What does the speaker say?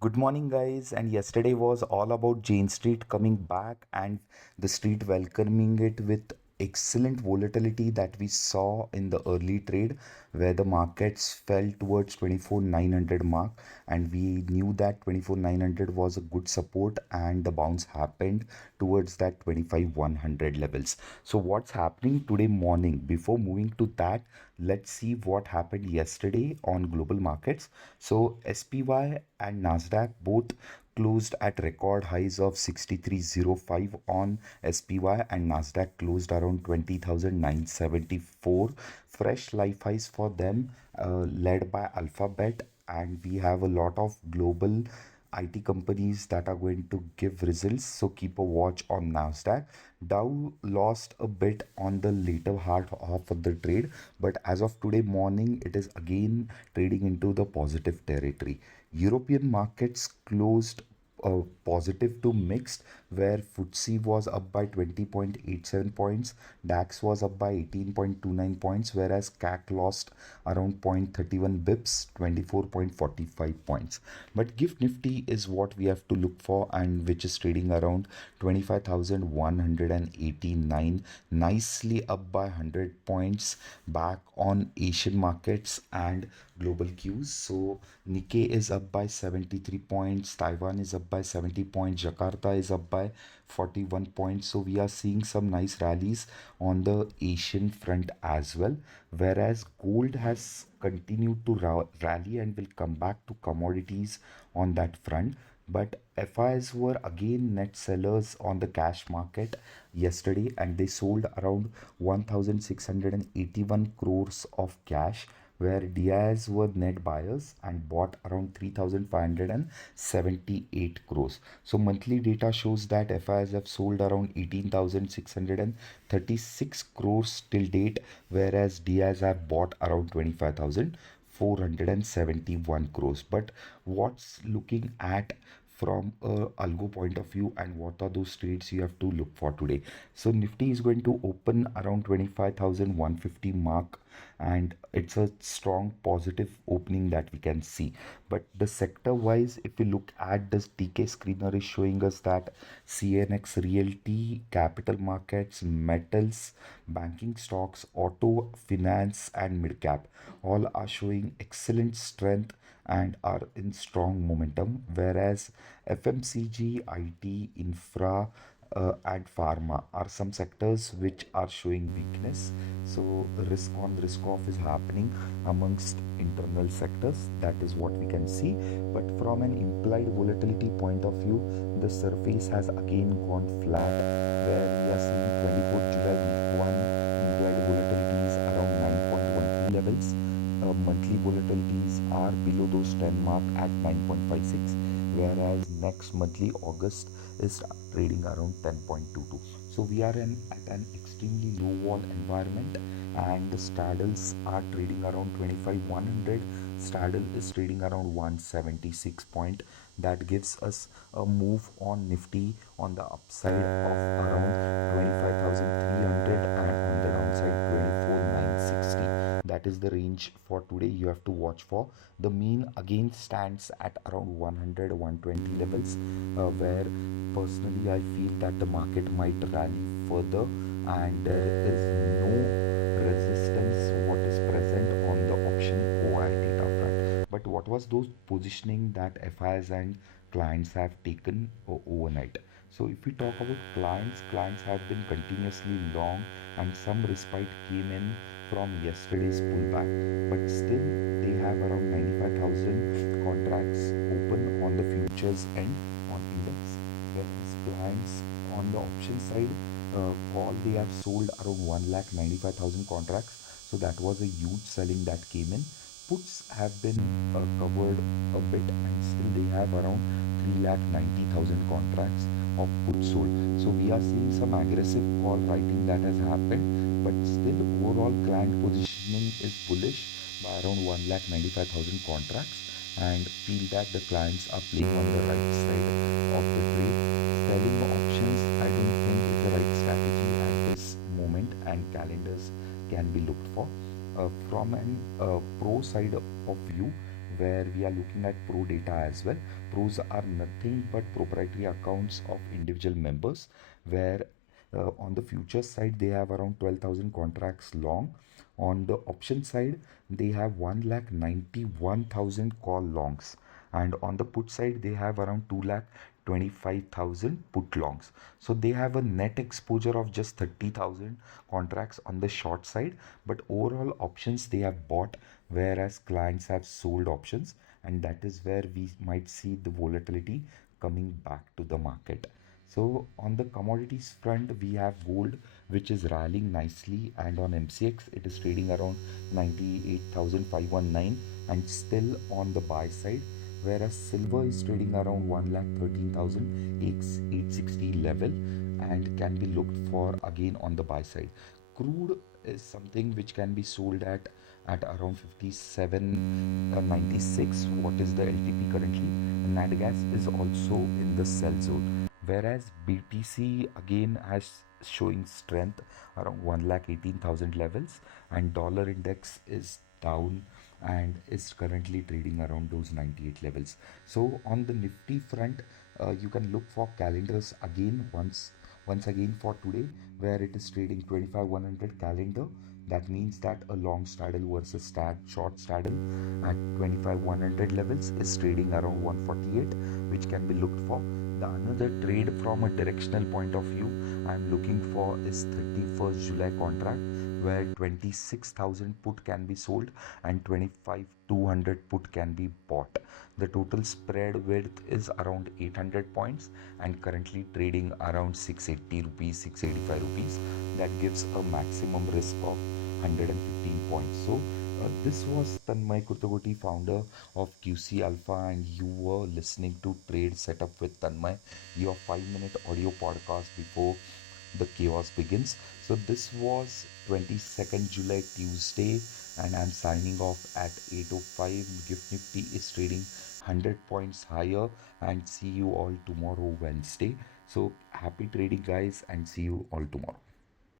Good morning, guys. And yesterday was all about Jane Street coming back and the street welcoming it with excellent volatility that we saw in the early trade, where the markets fell towards 24,900 mark, and we knew that 24,900 was a good support, and the bounce happened towards that 25,100 levels. So, what's happening today morning? Before moving to that, let's see what happened yesterday on global markets. So, SPY and Nasdaq both closed at record highs of 63.05 on SPY, and Nasdaq closed around 20,974. Fresh life highs for them, led by Alphabet, and we have a lot of global IT companies that are going to give results. So keep a watch on Nasdaq. Dow lost a bit on the later half of the trade, but as of today morning, it is again trading into the positive territory. European markets closed positive to mixed, where FTSE was up by 20.87 points, DAX was up by 18.29 points, whereas CAC lost around 0.31 bips, 24.45 points. But GIFT Nifty is what we have to look for, and which is trading around 25,189, nicely up by 100 points back on Asian markets and global cues. So Nikkei is up by 73 points, Taiwan is up by 70 points, Jakarta is up by 41 points. So we are seeing some nice rallies on the Asian front as well, whereas gold has continued to rally and will come back to commodities on that front. But FIs were again net sellers on the cash market yesterday, and they sold around 1,681 crores of cash, where DIIs were net buyers and bought around 3,578 crores. So monthly data shows that FIs have sold around 18,636 crores till date, whereas DIIs have bought around 25,471 crores. But what's looking at from a algo point of view, and what are those trades you have to look for today? So Nifty is going to open around 25,150 mark, and it's a strong positive opening that we can see. But the sector wise, if we look at this, TK screener is showing us that CNX Realty, capital markets, metals, banking stocks, auto, finance, and mid cap all are showing excellent strength and are in strong momentum, whereas FMCG, IT, infra, and pharma are some sectors which are showing weakness. So risk on, risk off is happening amongst internal sectors. That is what we can see. But from an implied volatility point of view, the surface has again gone flat, where we are seeing 24th July week 1 implied volatility is around 9.13 levels. Monthly volatilities are below those 10 mark at 9.56, whereas next monthly August is trading around 10.22. So we are at an extremely low wall environment, and the straddles are trading around 25,100. Straddle is trading around 176 point. That gives us a move on Nifty on the upside of around 25,300, and on the downside 24,960. That is the range for today you have to watch for. The mean again stands at around 100 120 levels, where personally I feel that the market might rally further, and there is no resistance what is present on the option OI data front. But what was those positioning that FIs and clients have taken overnight? So if we talk about clients have been continuously long, and some respite came in from yesterday's pullback, but still they have around 95,000 contracts open on the futures end on index, whereas clients on the option side, call, they have sold around 1,95,000 contracts. So that was a huge selling that came in. Puts have been covered a bit, and still they have around 3,90,000 contracts of puts sold. So we are seeing some aggressive call writing that has happened, but still overall client positioning is bullish by around 1,95,000 contracts, and feel that the clients are playing on the right side of the trade. Selling options, I don't think is the right strategy at this moment, and calendars can be looked for. From an pro side of view, where we are looking at pro data as well. Pros are nothing but proprietary accounts of individual members, where on the futures side they have around 12,000 contracts long. On the option side they have 1,91,000 call longs, and on the put side they have around 2,25,000 put longs. So they have a net exposure of just 30,000 contracts on the short side, but overall options they have bought, whereas clients have sold options, and that is where we might see the volatility coming back to the market. So on the commodities front, we have gold, which is rallying nicely, and on MCX it is trading around 98,519 and still on the buy side, whereas silver is trading around 1,13,860 level and can be looked for again on the buy side. Crude is something which can be sold at around 57.96. What is the LTP currently? Nat gas is also in the sell zone, whereas BTC again has showing strength around 1,18,000 levels, and dollar index is down and is currently trading around those 98 levels. So on the Nifty front, you can look for calendars again once again for today, where it is trading 25,100 calendar. That means that a long straddle versus short straddle at 25,100 levels is trading around 148, which can be looked for. The another trade from a directional point of view I'm looking for is 31st July contract, where 26,000 put can be sold and 25,200 put can be bought. The total spread width is around 800 points and currently trading around 680 rupees, 685 rupees. That gives a maximum risk of 115 points. So this was Tanmay Kurtagoti, founder of QC Alpha, and you were listening to Trade Setup with Tanmay, your 5-minute audio podcast before the chaos begins. So this was 22nd July Tuesday, and I'm signing off at 8:05. Gift Nifty is trading 100 points higher, and see you all tomorrow Wednesday. So happy trading guys, and see you all tomorrow.